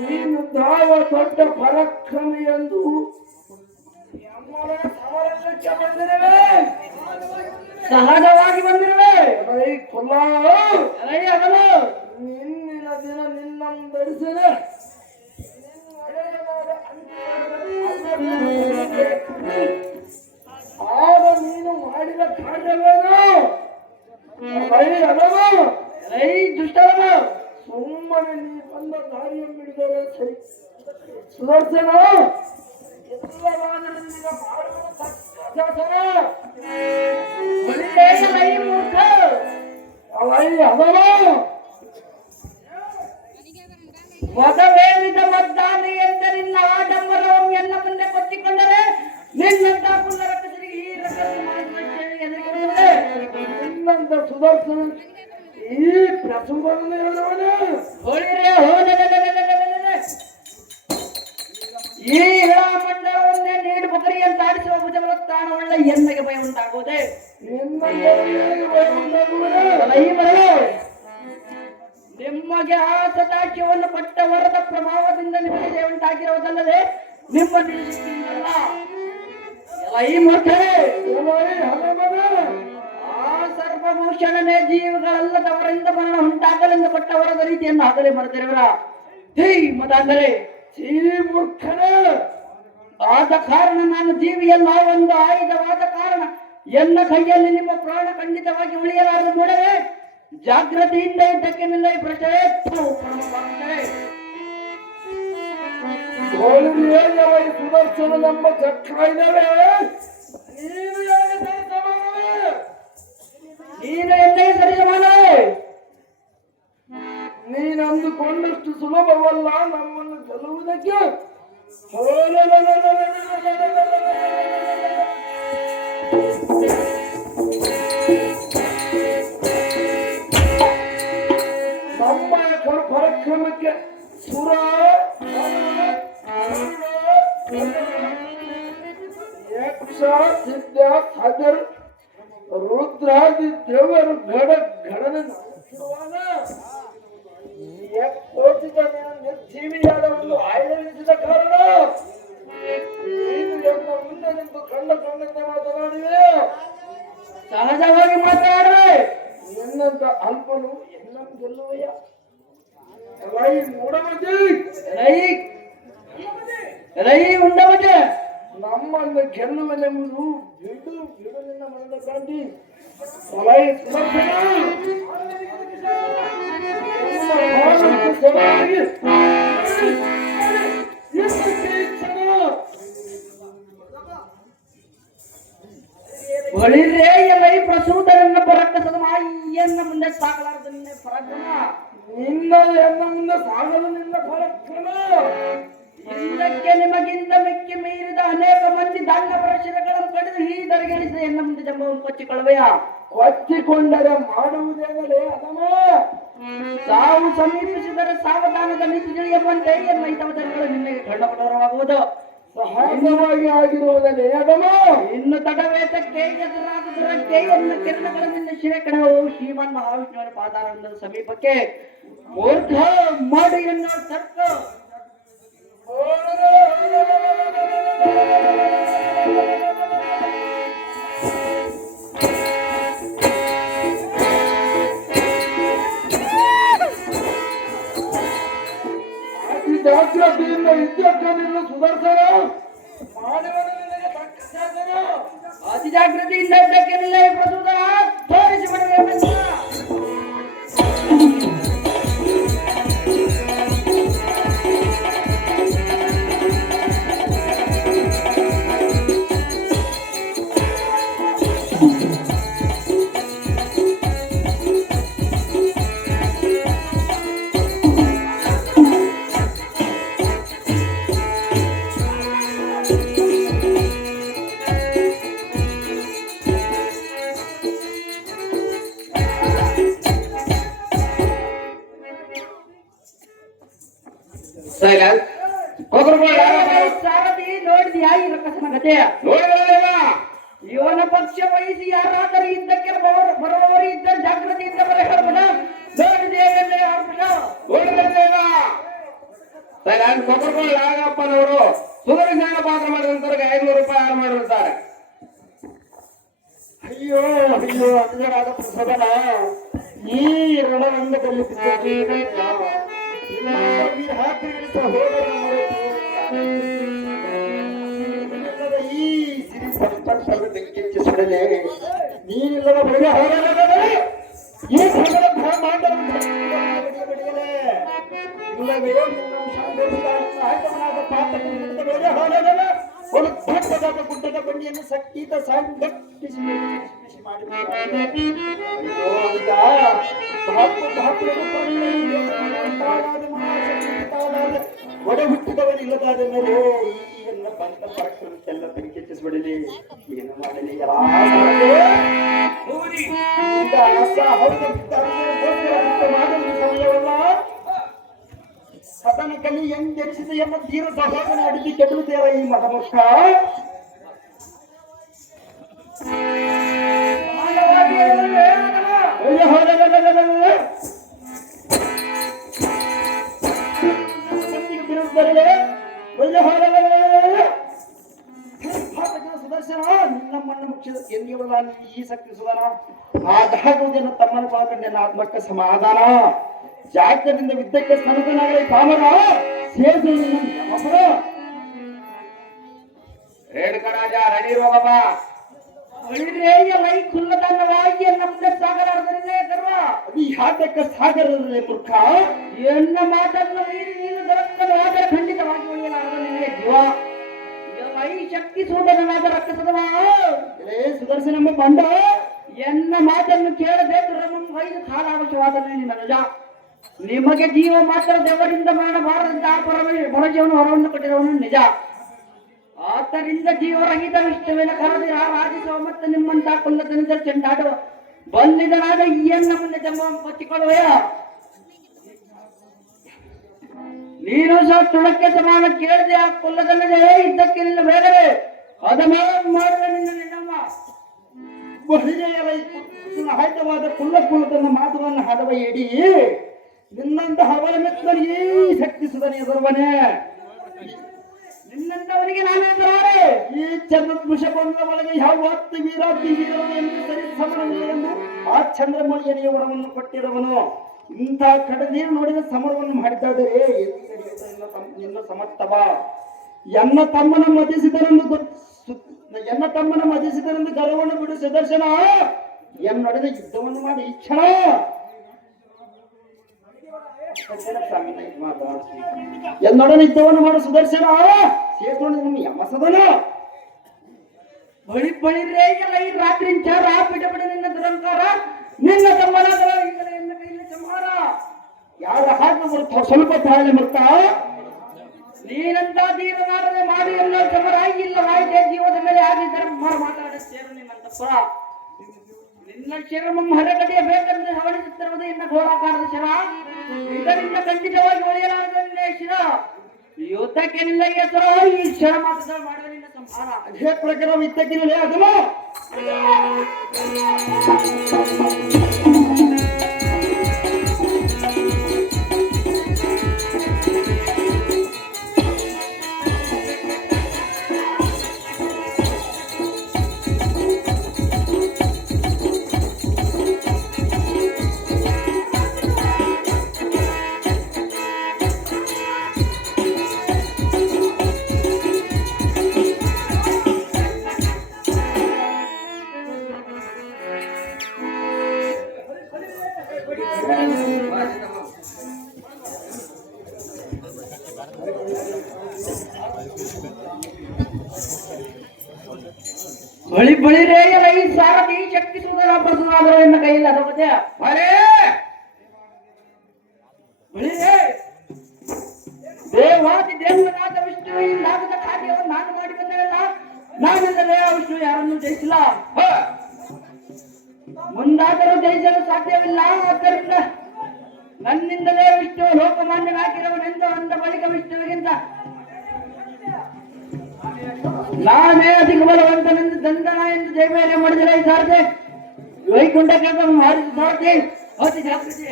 ನೀನು ದಾವ ದೊಡ್ಡ ಪರಾಕ್ರಮಿ ಎಂದು ಸಮರಕ್ಕೆ ಬಂದಿರುವೆ, ಸಹಜವಾಗಿ ಬಂದಿರುವೆ. ನಿನ್ನಿನ ದಿನ ನಿನ್ನನ್ನು ಧರಿಸಿದೆ ಆಗ ಲೈ ದುಷ್ಟರವ ಸುಮ್ಮನೆ ನೀ ಬಂದ ದಾರಿಯನ್ನು ಹಿಡಿದರೆ ಸರಿ. ಸುದರ್ಶನ ಎಲ್ಲವಾದರಿಂದ ಮಾಡುವ ಸತ್ಯಾಚಾರ ಒಳ್ಳೆಯ ಲೈ ಮೂರ್ಖ ಅವೈ ಅದವ ವಧವೇವಿದ ಮದ್ದಾನೆ ಎಂದ ನಿನ್ನ ಆಡಂಬರವನ್ನು ಎನ್ನ ಮುಂದೆ ಕೊಟ್ಟಿಕೊಂಡರೆ ನಿನ್ನಂತ ಪುನರಕಸರಿಗೆ ಈ ರಕಸಿ ಮಾಡಿದ ನಿನ್ನಂತ ಸುದರ್ಶನ ಈ ಪ್ರಸುವನ್ನು ಹೇಳುವನು ಹೋಳಿರೆ ಈ ಮಂಡಲವನ್ನೇ ನೀಡು ಬಕರಿ ಅಂತ ಆಡಿಸುವ ಭುಜಬಲಸ್ಥಾನವುಳ್ಳ ಎನ್ನಗೆ ಭಯ ಉಂಟಾಗುವುದೇ ನಿಮಗೆ ಆ ಸದಾಕ್ಯವನ್ನು ಕೊಟ್ಟ ವರದ ಪ್ರಭಾವದಿಂದ ನಿಮಗೆ ಉಂಟಾಗಿರುವುದಲ್ಲದೆ ನಿಮ್ಮ ನಿರೀಕ್ಷೆಯಿಂದಲ್ಲ. ಈ ಮೂರ್ಖರೇ ಆ ಸರ್ವಭೂಷಣನೇ ಜೀವಿಗಳಲ್ಲದವರಿಂದ ಮರಣ ಉಂಟಾಗಲೆಂದು ಕೊಟ್ಟ ವರದ ರೀತಿಯನ್ನು ಆಗಲೇ ಮರೆತಿರುವರ ಹೇ ಮದಾಂದರೆ ಈ ಮೂರ್ಖನೇ ಆದ ಕಾರಣ ನಾನು ಜೀವಿಯಲ್ಲ ಒಂದು ಆಯುಧವಾದ ಕಾರಣ ಎನ್ನ ಕೈಯಲ್ಲಿ ನಿಮ್ಮ ಪ್ರಾಣ ಖಂಡಿತವಾಗಿ ಉಳಿಯಲಾರದು ಮೂಡವೇ ಜಾಗೃತಿಯಿಂದ ಇದ್ದಕ್ಕೆ ನಿಲ್ಲ ಈ ಪ್ರಶ್ನೆ ಸುದರ್ಶನ ನಮ್ಮ ಚಕ್ರ ಇದ್ದಾವೆ. ನೀನು ಎನ್ನೇ ಸರಿ ಸಮಾನವೇ ನೀನು ಅಂದುಕೊಂಡಷ್ಟು ಸುಲಭವಲ್ಲ ನಮ್ಮನ್ನು ಗೆಲ್ಲುವುದಕ್ಕೆ. ನಮ್ಮ ಪರಾಕ್ರಮಕ್ಕೆ ಸುರ ಯಕ್ಷ ಸಿದ್ಧ ಸಾಗರ್ ರುದ್ರಾದಿ ದೇವರು ಘಡನೆ ನಡೆಸುವಾಗ ಕೋಟಿ ಜನ ನಿರ್ಜೀವಿಯಾದ ಒಂದು ಆಯುಧವಿಸಿದ ಕಾರಣ ನೀನು ಎನ್ನ ಮುಂದೆ ನಿಂತು ಕಂಡಂತೆ ಮಾತನಾಡಿವೆ. ಸಹಜವಾಗಿ ಮಾತನಾಡುವೆ. ನಿನ್ನಂತ ಅಲ್ಪನು ಎಲ್ಲನ್ನು ಗೆಲ್ಲುವಯ್ಯ. ರೈ ಮೂಡಮತಿ ರೈ ಉಂಡಮತೆ ನಮ್ಮನ್ನು ಗೆಲ್ಲುವನೆಂಬುದು ಬಿಡು ಬಿಡು ನಿನ್ನ ಮನದ ಕಾಂತಿ. ರೈ ಸುದರ್ಶನ ಒಳಿರೇ ಎಲೈ ಪ್ರಸೂತರನ್ನ ಪರಕ್ಕಸದ ಮಾಯಿಯನ್ನ ಮುಂದೆ ಸಾಗಲಾರದು ನಿನ್ನ ಪರಾಕ್ರಮ. ನಿನ್ನ ಎನ್ನ ಮುಂದೆ ಸಾಗಲು ನಿನ್ನ ಪರಾಕ್ರಮ. ಇದಕ್ಕೆ ನಿಮಗಿಂತ ಮಿಕ್ಕಿ ಮೀರಿದ ಅನೇಕ ಮಂದಿ ದಂಡ ಪ್ರಶಿರಗಳನ್ನು ಕಡಿದು ಹೀದರಿಗಳಿಸಿದ ಎನ್ನ ಮುಂದೆ ಜಂಬವನ್ನು ಕೊಚ್ಚಿಕೊಳ್ಳುವೆಯ. ಕೊಚ್ಚಿಕೊಂಡರೆ ಮಾಡುವುದೇನಲೇ ಅದಮ. ಸಾವು ಸಮೀಪಿಸಿದರೆ ಸಾವಧಾನದ ಮಿತಿ ತಿಳಿಯುವಂತೆ ಎನ್ನ ಹಿತವಚನಗಳು ನಿಮಗೆ ಕಂಡುಬರುವಾಗುವುದು ಸಹಜವಾಗಿ ಆಗಿರುವುದಲ್ಲೇ ಅದಮ. ಇನ್ನು ತಡವೇತಕ್ಕೆ ಎದುರಾದ ದುರಕ್ಕೆ ಎನ್ನ ಕಿರಣಗಳ ನಿನ್ನ ಶಿವೆ ಕಡೆವು ಶ್ರೀಮನ್ ಮಹಾವಿಷ್ಣುವಿನ ಪಾದಾರವಿಂದದ ಸಮೀಪಕ್ಕೆ ಮೂರ್ಧ ಮಾಡಿ ಎನ್ನುವ ತರ್ಕ ಅತಿ ಜಾಗ್ರತೆಯಿಂದ ಇದ್ದಕ್ಕನ್ನು ಸುದರ್ಶನ ಮಾಡುವನು ನಿನಗೆ ತಕ್ಕ ಶಾಸನ. ಅತಿ ಜಾಗೃತಿಯಿಂದ ಇದ್ದಕ್ಕೆ ನಿಲ್ಲ ಪ್ರಸೂತ ತೋರಿಸಿ ಬಿಡುವೆ. ಸಾರಥಿ ನೋಡಿದ್ಯಾ ಈ ರಕ್ಕಸನ ಗತೆಯ? ಇವನ ಪಕ್ಷ ವಹಿಸಿ ಯಾರಾದರೂ ಇದ್ದಕ್ಕೆ ಬರುವವರು ಇದ್ದರೆ ಜಾಗೃತಿಯಿಂದ ಬರಬೇಡ. ನೋಡಿದೇವೆಂದರೆ ನಾಗಪ್ಪನವರು ಸುದರ್ಶನ ಪಾತ್ರ ಮಾಡಿದಂತವ್ರಿಗೆ 500 ರೂಪಾಯಿ ಆರು ಮಾಡಿರುತ್ತಾರೆ. ಅಯ್ಯೋ ಅಯ್ಯೋ ಅದರಾದ ಪ್ರಸವನ ಈ ಋಣವನ್ನು ಈ ಸಿರಿ ಸಂಪರ್ಕದಲ್ಲಿ ಬೆಂಕಿಚ್ಚಿಸಿಡಲೇ ನೀನಿಲ್ಲದ ಬಳಿಯ ಈ ರಕ್ತದ ಬಂಡಿಯನ್ನು ಸಕ್ಕಿತ ಸಂಘಟಿಸಿ ಮಾಡಿಬಿಟ್ಟ. ಅಯ್ಯೋ ಅಂತ ಒಡೆ ಹುಟ್ಟಿದವನಿಲ್ಲದಾದ ಮೇಲೆ ಈ ಎಲ್ಲ ಬಂದ ಪರಾಕ್ರಮಕ್ಕೆಲ್ಲ ಬೆಂಕಿಚ್ಚಿಸ್ಬಿಡಲಿ. ಏನು ಮಾಡಲಿ ಮಾಡಲು ಸಮಯವಲ್ಲ. ಸದನ ಕಲಿ ಎಂದೆನಿಸಿದ ಎಂಬ ತೀರ ಸಹೋದರ ಅಡಿಗೆ ಕೆಡುತ್ತೇರ ಈ ಮದಮುಖ. ಸುದರ್ಶನ ನಿನ್ನ ಮಣ್ಣು ಮುಖ್ಯದ ಎಂದಿವಲ್ಲ ಈ ಶಕ್ತಿ ಸುಧಾನ ಆದಾಗುವುದೇನು ತಮ್ಮನ ಪಾಲ್ಕೊಂಡೆ ಆತ್ಮಕ್ಕ ಸಮಾಧಾನ ಜಾಗದಿಂದ ವಿದ್ಯಕ್ಕೆ ಸನಕನಾಗಲಿ ಕಾಮರ ಸೇದು ರೇಣುಕ ರಾಜ ರಣಿ ರೋಗಪ್ಪ ಲೈ ಕುಲ್ಲದನ್ನವಾಗಿ ನಮ್ದೆ ಸಾಗರಾರ್ದರಿಂದ ಗರ್ವ ಅದು ಯಾತಕ್ಕ ಸಾಗರದಲ್ಲಿ ಮೂರ್ಖ ಎನ್ನ ಮಾತನ್ನು ಮೀರಿ ನೀನು ದೊರಕಲಾದರೆ ಖಂಡಿತವಾಗಿ ಉಳಿಯಲಾರದ ನಿನಗೆ ಜೀವ ಲೈ ಶಕ್ತಿ ಸೂದನಾದ ರಕ್ಕಸದವ ಸುದರ್ಶನ ಬಂಡ ಎನ್ನ ಮಾತನ್ನು ಕೇಳದೆ ದುರಮಂ ವೈದು ಕಾಲಾವಶ್ಯವಾದ ನಿನ್ನ ನಿಜ. ನಿಮಗೆ ಜೀವ ಮಾತ್ರ ದೇವರಿಂದ ಮಾಡಬಾರದಂತ ಪರಜೀವನ ಹೊರವನ್ನು ಕೊಟ್ಟಿರುವನು ನಿಜ. ಆದ್ದರಿಂದ ಜೀವರಹಿತ ವಿಷ್ಣುವಿನ ಕರೆದಿರ ರಾಜಿಸುವ ಮತ್ತು ನಿಮ್ಮಂತ ಕುಲ್ಲದನಿಂದ ಚೆಂಡಾಡುವ ಬಂದಿದನಾದ ಈಯನ್ನ ಮುಂದೆ ಜನ್ಮ ಪಚ್ಚಿಕೊಳ್ಳುವೆಯ ನೀನು ಸಹ ತುಳಕ್ಕೆ ಸಮಾನ ಕೇಳಿದೆ ಆ ಕುಲ್ಲದಲ್ಲದೆ ಇದ್ದಕ್ಕಿಲ್ಲ ಬೇಡವೇ ಅದ ಮಾಡುವ ನಿನ್ನ ನಿನ್ನಮ್ಮ ಹಾಯ್ತವಾದ ಕುಲ್ಲದನ್ನ ಮಾತುಗಳನ್ನು ಹದವ ಎಡಿ ನಿನ್ನಂತ ಹವನ ಮೆತ್ತನಿಗೆ ಶಕ್ತಿ ಸುಧನೆ ಎದುರುವನೇ ನಿನ್ನಂತವರಿಗೆ ನಾನೇ ಎದುರಾರೆ ಈ ಚಂದ್ರಪುಷ ಬಂದ ಒಳಗೆ ಯಾವ ಹೊತ್ತು ವೀರಾತಿ ವೀರನು ಎಂದು ಸರಿ ಸಮರವನ್ನು ಆ ಚಂದ್ರಮೌಳಿಯ ವರವನ್ನು ಕೊಟ್ಟಿರುವನು. ಇಂಥ ಕಡನೀರು ನೋಡಿದ ಸಮರವನ್ನು ಮಾಡಿದ್ದಾದರೆ ನಿನ್ನ ಸಮರ್ಥವ ಎನ್ನ ತಮ್ಮನ ಮದಿಸಿದರೆಂದು ಗರ್ವವನ್ನು ಬಿಡು ಸುದರ್ಶನ ಎನ್ನೊಡನೆ ಯುದ್ಧವನ್ನು ಮಾಡಿ ಈ ಕ್ಷಣ ಎನ್ನೊಡನೆ ಯುದ್ಧವನ್ನು ಮಾಡು ಸುದರ್ಶನ ಸೇರ್ಕೊಂಡು ನಿಮ್ಮ ಯಮಸದನ ಬಳಿ ಬಳಿರೇ ಈ ರಾತ್ರಿ ಚಾರ ಬಿಡ ಬಿಡ ನಿನ್ನ ದುರಂಕಾರ ನಿನ್ನ ತಮ್ಮನ ಎನ್ನ ಕೈಯಲ್ಲಿ ಸಂಹಾರ ಯಾರ ಹಾಗೆ ಬರ್ತಾವ ಸ್ವಲ್ಪ ತಾಳೆ ಬರ್ತಾ ನೀನಂತ ಧೀರನಾರದೆ ಮಾಡಿ ಎಲ್ಲ ಸಮರ ಆಗಿಲ್ಲ ವಾಯಿದೆ ಜೀವದ ಮೇಲೆ ಆಗಿದ್ದರೆ ಮಾತಾಡುತ್ತೇನು ನಿನ್ನಂತಪ್ಪ ನಿನ್ನ ಶಿರಮಂ ಹೊರಗಡೆಯ ಬೇಕಂದ್ರೆ ಹವಣಿಸುತ್ತಿರುವುದು ಇನ್ನ ಘೋರಾಕಾರದ ಶಿರ ಇದರಿಂದ ಖಂಡಿತವಾಗಿ ಉಳಿಯಲಾರದನ್ನೇ ಶಿರ ಯುದ್ಧಕ್ಕೆ ನಿಲ್ಲ ಹೆಸರು ಈ ಕ್ಷಣ ಮಾತ್ರ ಮಾಡಿದ ನಿನ್ನ ಸಂಹಾರ ಅದೇ ಪ್ರಕಾರ ಯುದ್ಧಕ್ಕೆ ನಿಲ್ಲ ಅದಲ್ಲ ಬಳಿ ಬಳಿರೇ ಈ ಸಾರಥಿ ಶಕ್ತಿ ಸುಧರ ಪ್ರಸನ್ನಾದರೂ ಎನ್ನ ಕೈಯಿಲ್ಲ ಅದು ಮತ್ತೆ ಬಳಿರೇ ದೇವಾದಿ ದೇವನಾದ ವಿಷ್ಣುವಿನಾದ ಕಾರ್ಯವನ್ನು ನಾನು ಮಾಡಿ ಬಂದೆಲ್ಲ ನಾನೆಂದರೆ ಆ ವಿಷ್ಣು ಯಾರನ್ನು ಜಯಿಸಿಲ್ಲ ಮುಂದಾದರೂ ಜಯಿಸಲು ಸಾಧ್ಯವಿಲ್ಲ. ಆದ್ದರಿಂದ ನನ್ನಿಂದಲೇ ವಿಷ್ಣು ಲೋಕಮಾನ್ಯನಾಗಿರುವನೆಂದು ಅಂದ ಬಳಿಕ ವಿಷ್ಣುವಿಗಿಂತ ನಾನೇ ಅಧಿಕ ಬಲವಂತನೆಂದು ದಂಡನ ಎಂದು ಜಯಮೇಲೆ ಮಾಡಿದರೆ ಸಾರದೆ ವೈಕುಂಠಕ್ಕೆ ಮಾಡಿದ ಸಾರಥಿ ಅತಿ ಜಾಗೃತಿ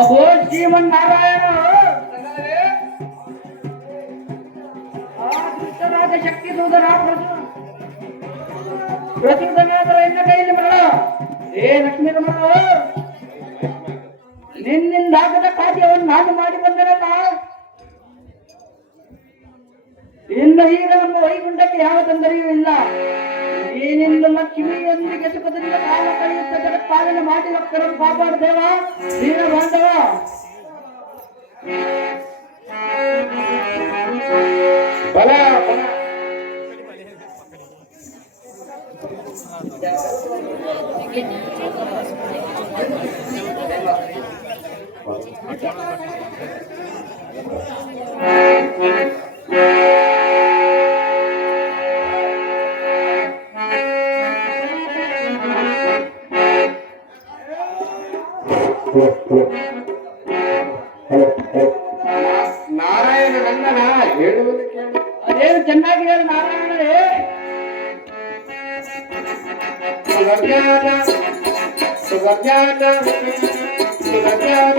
ಅಹೋ ಶ್ರೀಮನ್ನಾರಾಯಣ ಆ ದುಷ್ಟರಾದ ಶಕ್ತಿ ಸೂದನ ಪ್ರಚೋದನಾದರ ಎನ್ನ ಕೈಯಲ್ಲಿ ಮರಳ ಏ ಲಕ್ಷ್ಮೀ ಮರಳ ನಿನ್ನಿಂದಾಗದ ಕಾರ್ಯವನ್ನು ನಾನು ಮಾಡಿ ಬಂದನಲ್ಲ ಇನ್ನು ಈಗ ನಮ್ಮ ವೈಕುಂಠಕ್ಕೆ ಯಾವ ತೊಂದರೆಯೂ ಇಲ್ಲ ಏನಿಲ್ಲ ಲಕ್ಷ್ಮಿಯೊಂದಿಗೆ ಸುಖದಿಂದ ಕಾಲ ಕಳೆಯುತ್ತ ಜಗತ್ಪಾಲನೆ ಮಾಡಿ ಭಕ್ತರನ್ನು ಕಾಪಾಡುತ್ತೇವ ನೀನ ಬಾಂಧವ ಬಲ ನಾರಾಯಣ ನಂದನ ಹೇಳುವುದು ಕೇಳು. ಅದೇನು ಚೆನ್ನಾಗಿ ಹೇಳಿ ನಾರಾಯಣರೇ ಸುಗಜ್ಞಾನ ಸುಗಜ್ಞಾನ ಸುಗಜ್ಞಾನ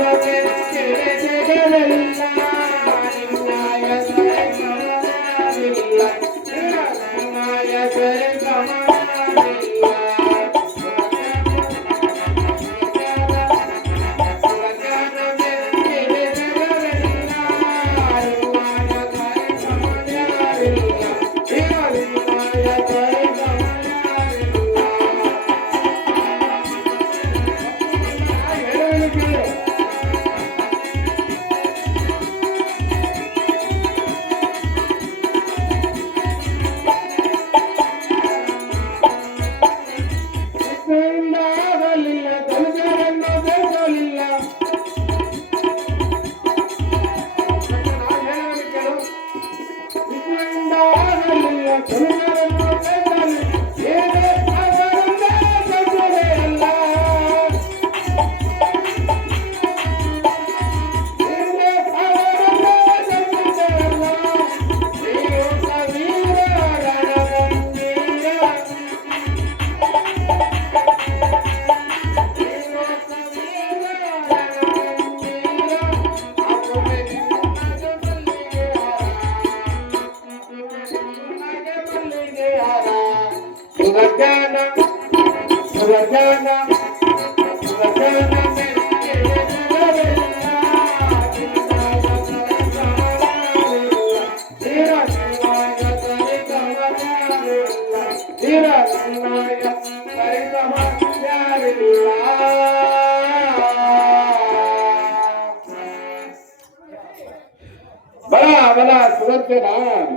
ಬಲ ಬಲ ಸುದರ್ಶನ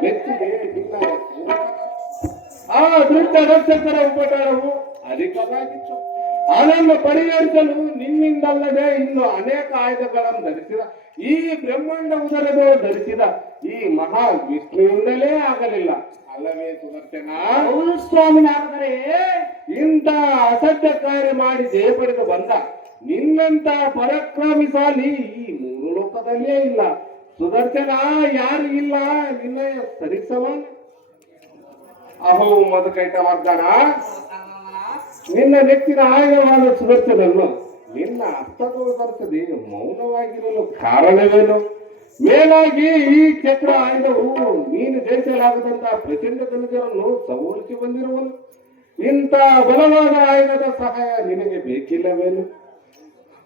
ಮೆಚ್ಚಿದೆ ಆ ದುಷ್ಟ ರಕ್ಷಕರ ಉಪಕಾರವು ಅಧಿಕವಾಗಿತ್ತು. ಅದನ್ನು ಪರಿಹರಿಸಲು ನಿನ್ನಿಂದಲ್ಲದೆ ಇನ್ನು ಅನೇಕ ಆಯುಧಗಳನ್ನು ಧರಿಸಿದ ಈ ಬ್ರಹ್ಮಾಂಡ ಉದರದು ಧರಿಸಿದ ಈ ಮಹಾ ವಿಷ್ಣುವಿಂದಲೇ ಆಗಲಿಲ್ಲ ಅಲ್ಲವೇ ಸುದರ್ಶನ? ಹೌದು ಸ್ವಾಮಿನಾಥರೇ ಇಂಥ ಅಸಡ್ಡ ಕಾರ್ಯ ಮಾಡಿ ಜಯ ಪಡೆದು ಬಂದ ನಿನ್ನಂತ ಪರಾಕ್ರಮಿಸಾಲಿ ಈ ಮೂರು ಲೋಕದಲ್ಲೇ ಇಲ್ಲ. ಸುದರ್ಶನ ಯಾರು ಇಲ್ಲ ನಿನ್ನ ಸರಿಸವ ಅಹೋ ಮಧುಕೈಟ ವರ್ಧನ ನಿನ್ನ ನೆಚ್ಚಿನ ಆಯುಧವಾದ ಸುದರ್ಶನನ್ನು ನಿನ್ನ ಹಸ್ತದಲ್ಲಿ ಮೌನವಾಗಿರಲು ಕಾರಣವೇನು? ಮೇಲಾಗಿ ಈ ಚಕ್ರ ಆಯುಧವು ನೀನು ಜಯಿಸಲಾಗದಂತಹ ಪ್ರಚಂಡ ಧನುಜರನ್ನು ಸವೋಲಿಸಿ ಬಂದಿರುವನು. ಇಂಥ ಬಲವಾದ ಆಯುಧದ ಸಹಾಯ ನಿನಗೆ ಬೇಕಿಲ್ಲವೇನು?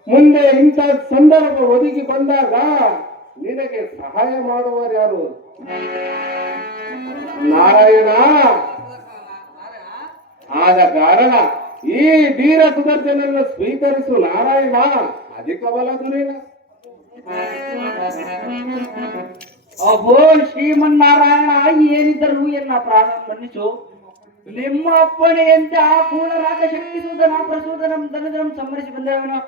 ಮುಂದೆ ಇಂಥ ಸಂದರ್ಭ ಒದಗಿ ಬಂದಾಗ ನಿನಗೆ ಸಹಾಯ ಮಾಡುವರು ಯಾರು? ನಾರಾಯಣ. ಆದ ಕಾರಣ ಈ ಧೀರ ಸುದರ್ಶನನ್ನು ಸ್ವೀಕರಿಸು ನಾರಾಯಣ. ಅಧಿಕ ಬಲ ದುರಿನ ಅಹೋ ಶ್ರೀಮನ್ನಾರಾಯಣ ಏನಿದ್ದರೂ ಎಲ್ಲ ಪ್ರಾಣ ಮನ್ನಿಸು. ನಿಮ್ಮ ಅಪ್ಪಣೆಯಂತೆ ಆ ಕೂಳರಾದ ಶಕ್ತಿ ಸೂದನ ಪ್ರಸೂದನಂ ಧನಜನಂ ಸಂಹರಿಸಿ ಬಂದವನು.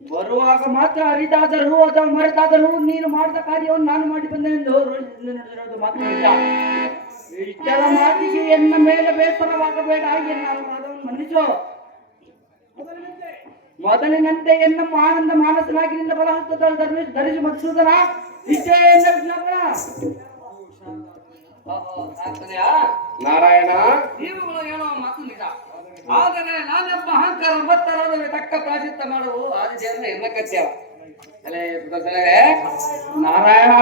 ಬರುವಾಗ ಮಾತ್ರ ಅರಿತಾದರೂ ಅಥವಾ ಮರೆತಾದರೂ ನೀನು ಮಾಡಿದ ಕಾರ್ಯವನ್ನು ನಾನು ಮಾಡಿ ಬಂದೆಂದು ನಡೆದಿರೋದು ಮಾತ್ರ ನಿಜ. ಇಷ್ಟರ ಮಾತಿಗೆ ಎನ್ನ ಮೇಲೆ ಬೇಸರವಾಗಬೇಡ. ಎನ್ನ ಅಪರಾಧವನ್ನು ಮನ್ನಿಸು. ಮೊದಲಿನಂತೆ ಎನ್ನ ಆನಂದ ಮಾನಸನಾಗಿ ನಿನ್ನ ಬಲಹಸ್ತದಲ್ಲಿ ಧರಿಸಿ ಮಧುಸೂದನ ಇಷ್ಟೇ ಎನ್ನ ವಿಜ್ಞಾಪನ. ನಾರಾಯಣ. ನೀವುಗಳು ಹೇಳುವ ಮಾತು ನಿಜ. ಆದರೆ ನಾನೊಬ್ಬ ಅಹಂಕಾರ 9 ತಕ್ಕ ಪ್ರಾಚಿತ್ಯ ಮಾಡುವು ಆದಿದೇವನ ಎನ್ನ ಕತ್ಯ. ಅಲ್ಲೇ ಸುದರ್ಶನರೇ, ನಾರಾಯಣ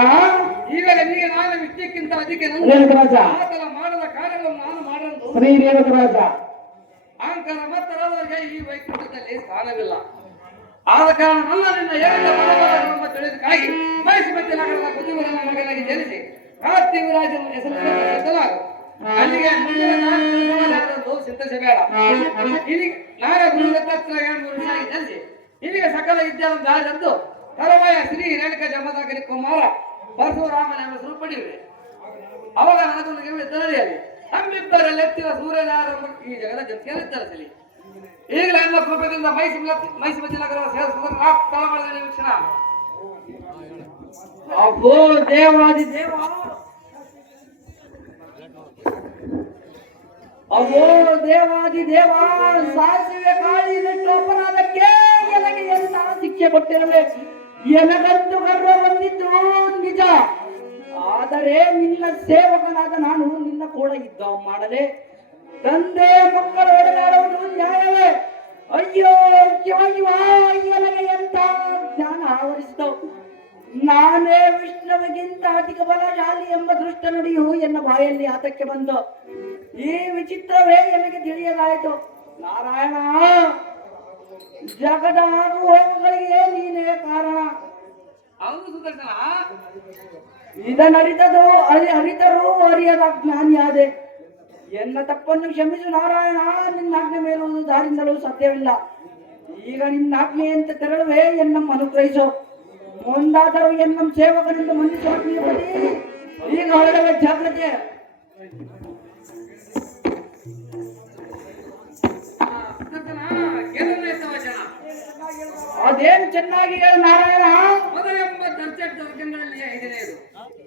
ಈಗ ನಿನಗೆ ನಾನು ವಿದ್ಯಕ್ಕಿಂತ ಅದಕ್ಕೆ ರೇಣುಕರಾಜ ಆತನ ಮಾಡದ ಕಾರ್ಯಗಳನ್ನು ನಾನು ಮಾಡಲು ಶ್ರೀ ರೇಣುಕರಾಜ ಅಹಂಕಾರ ಮತ್ತರವರಿಗೆ ಈ ವೈಕುಂಠದಲ್ಲಿ ಸ್ಥಾನವಿಲ್ಲ. ಆದ ಕಾರಣ ನನ್ನ ನಿನ್ನ ಏಕ ಮನೋಬಲಗಳನ್ನು ತಿಳಿದಕ್ಕಾಗಿ ಮೈಸೂರು ನಗರದ ಕುದುವರನ ಮಗನಾಗಿ ಜನಿಸಿ ಕಾರ್ತಿವರಾಜನ ಹೆಸರನ್ನು ಹೆಸರಾಗು. ಅಲ್ಲಿಗೆ ಮುಂದಿನ ನಾನು ತಿಳಿಸುವುದಾದರೂ ಸಿದ್ಧಿಸಬೇಡ. ಇಲ್ಲಿ ನಾರ ಗುರುದತ್ತ ಎಂಬುದಾಗಿ ಜನಿಸಿ ಇಲ್ಲಿಗೆ ಸಕಲ ವಿದ್ಯಾವನ್ನು ದಾರಿದ್ದು ಕರಮಯ ಶ್ರೀ ರೇಣುಕ ಜಮದಾಗಲಿ ಕುಮಾರ ಪರಶುರಾಮನ ಎಂಬ ಹೆಸರು ಪಡೆಯುವೆ. ಅವಾಗ ನನಗೂ ನಿಮಗೆ ತಿಳಿಯಲಿ ನಮ್ಮಿಬ್ಬರಲ್ಲಿ ಎತ್ತಿನ ಸೂರ್ಯನಾರಾಯಣ ಈ ಜಗದ ಜೊತೆಯಲ್ಲಿ ತರಿಸಲಿ. ಈಗಲೇ ನನ್ನ ಕೃಪೆಯಿಂದ ಮೈಸೂರು ನಗರ ಸ್ಥಳಗಳಲ್ಲಿ ವೀಕ್ಷಣ. ಅಬ್ಬೋ ದೇವಾದಿ ದೇವ ಅಬ್ಬೋ ದೇವಾದಿ ದೇವ ಸಾಸಿವೆ ಕಾಳಿ ನೆಟ್ಟು ಅಪರಾಧಕ್ಕೆ ನನಗೆ ಎಂತ ಶಿಕ್ಷೆ ಕೊಟ್ಟಿರಲೇ. ಎನಗಂತೂ ಗರ್ವ ಬಂದಿದ್ದು ನಿಜ. ಆದರೆ ನಿನ್ನ ಸೇವಕನಾದ ನಾನು ನಿನ್ನ ಕೂಡ ಯುದ್ಧ ಮಾಡಲೆ. ತಂದೆ ಮಕ್ಕಳ ಒಡನಾಡುವುದು ನ್ಯಾಯವೇ? ಅಯ್ಯೋ ಶಿವ ನನಗೆ ಎಂತ ಜ್ಞಾನ ಆವರಿಸಿದವು. ನಾನೇ ವಿಷ್ಣುವಿಗಿಂತ ಅಧಿಕ ಬಲಶಾಲಿ ಎಂಬ ದೃಷ್ಟ ನುಡಿಯು ಎನ್ನ ಬಾಯಲ್ಲಿ ಆತಕ್ಕೆ ಬಂತು. ಈ ವಿಚಿತ್ರವೇ ನನಗೆ ತಿಳಿಯಲಾಯಿತು. ನಾರಾಯಣ, ಜಗದ ಆಗು ಹೋಗುಗಳಿಗೆ ನೀನೇ ಕಾರಣ. ಅವನು ಸುದರ್ಶನ ಇದನ್ನರಿತದು ಅರಿತರೂ ಅರಿಯದ ಜ್ಞಾನಿಯಾದೆ. ಎನ್ನ ತಪ್ಪನ್ನು ಕ್ಷಮಿಸು ನಾರಾಯಣ. ನಿನ್ನ ಆಜ್ಞೆ ಮೇಲುವುದು ದಾರಿಂದಲೂ ಸಾಧ್ಯವಿಲ್ಲ. ಈಗ ನಿನ್ನ ಆಜ್ಞೆಯಂತೆ ತೆರಳುವೆ, ಎನ್ನಮ್ಮ ಅನುಗ್ರಹಿಸು. ಮುಂದಾದರೂ ಎನ್ನ ಸೇವಕನಿಂದ ಮನ್ನಿಸುವ ಬದಿ ಈಗ ಹೊರಡವೆ ಜಾಗ್ರತೆ. ಅದೇನು ಚೆನ್ನಾಗಿ ಹೇಳು ನಾರಾಯಣ. ಮೊದಲೆಂಬ ದರ್ಜಗಳಲ್ಲಿ ಐದನೆಯದು.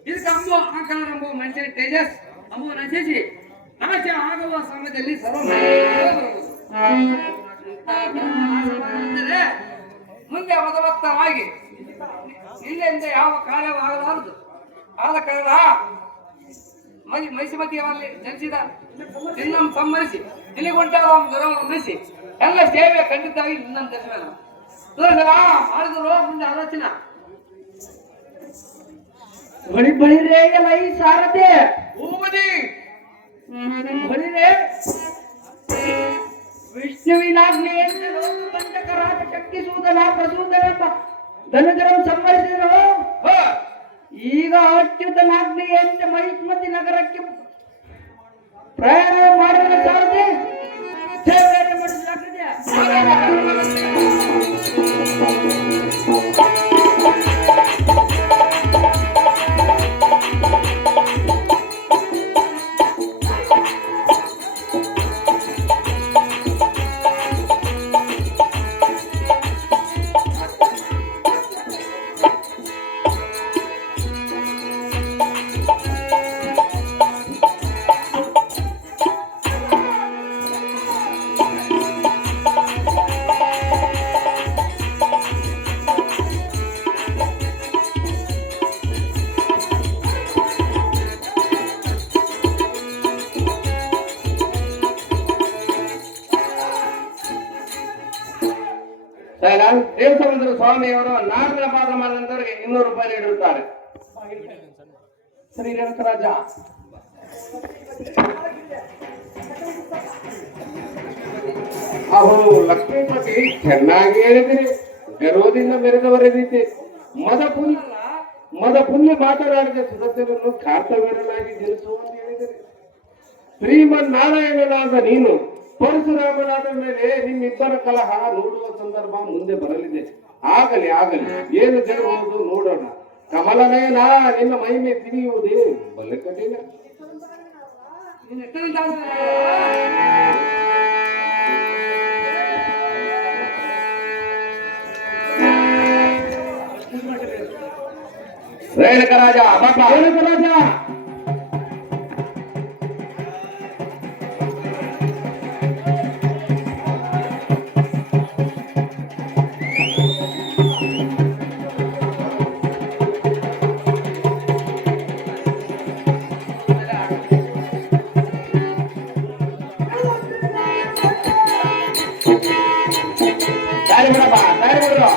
ಇದಕ್ಕೆ ಅಂಬೋ ಆಕಾರ ಎಂಬುವ ಮನುಷ್ಯನ ತೇಜಸ್ ಅಂಬುವ ನಶಿಸಿ ನಾಶ ಆಗುವ ಸಮಯದಲ್ಲಿ ಸರ್ವ ಮುಂದೆ ಮದವತ್ತವಾಗಿ ಇಲ್ಲಿಂದ ಯಾವ ಕಾರ್ಯವಾಗಲಾರದು. ಆದ ಕಾರಣ ಮೈಸಮತಿಯವರಲ್ಲಿ ಜನಿಸಿದ ನಿನ್ನನ್ನು ಸಂಹರಿಸಿ ಇಲ್ಲಿಗುಂಟಾದ ದುರವನ್ನು ಉಳಿಸಿ ಎಲ್ಲ ಸೇವೆ ಖಂಡಿತವಾಗಿ ನಿನ್ನನ್ನು ದರ್ಶನ ಮಾಡಿದ್ರು. ಮುಂದೆ ಆಲೋಚನಾ ಬಳಿರೇ ಲೈ ಸಾರದೆ ಭೂಪತಿ ಬಳಿರೇ ವಿಷ್ಣುವಿನಾಜ್ಞೆಯಂತೆ ಲೋಕಕಂಟಕರಾದ ಶಕ್ತಿಸೂದನ ಪ್ರಸೂದನೆಂಬ ಧನುಜರನ್ನು ಸಂಹರಿಸಿದರು. ಈಗ ಅಚ್ಯುತನಾಜ್ಞೆಯಂತೆ ಮಹಿಷ್ಮತಿ ನಗರಕ್ಕೆ ಪ್ರಯಾಣ ಮಾಡಿದ ಸಾರದೆ ಸೇವೆ ಮಾಡಿಸಲಾಗಿದೆ. ದೇವಸಮುದ್ರ ಸ್ವಾಮಿಯವರು ನಾಲ್ಕನೇ ಪಾದ ಮಾಡಿದಂತವರಿಗೆ 200 ರೂಪಾಯಿ ನೀಡಿರುತ್ತಾರೆ. ಶ್ರೀ ರೇಣುಕರಾಜ ಅಹೋ ಲಕ್ಷ್ಮೀಪತಿ, ಚೆನ್ನಾಗಿ ಹೇಳಿದಿರಿ. ಗರ್ವದಿಂದ ಮೆರೆದವರೆದೀತೆ. ಮದ ಪುಣ್ಯ ಮಾತನಾಡಿದ ಸದಸ್ಯರನ್ನು ಕಾರ್ತವೀರನಾಗಿ ಜನಿಸುವ ಅಂತ ಹೇಳಿದಿರಿ. ಶ್ರೀಮನ್ನಾರಾಯಣನಾದ ನೀನು ಪರಶುರಾಮನಾದ ಮೇಲೆ ನಿಮ್ಮಿಬ್ಬರ ಕಲಹ ನೋಡುವ ಸಂದರ್ಭ ಮುಂದೆ ಬರಲಿದೆ. ಆಗಲಿ ಏನು ಜರುಗುವುದು ನೋಡೋಣ. ಕಮಲನಯನ, ನಿನ್ನ ಮಹಿಮೆ ತಿಳಿಯುವುದೇ ಬಲೆ ಕಠಿಣ. ರೇಣುಕರಾಜ ರೇಣುಕರಾಜ ದಾರಿ ಬಿಡಪ್ಪ, ದಾರಿ ಬಿಡ್ರು.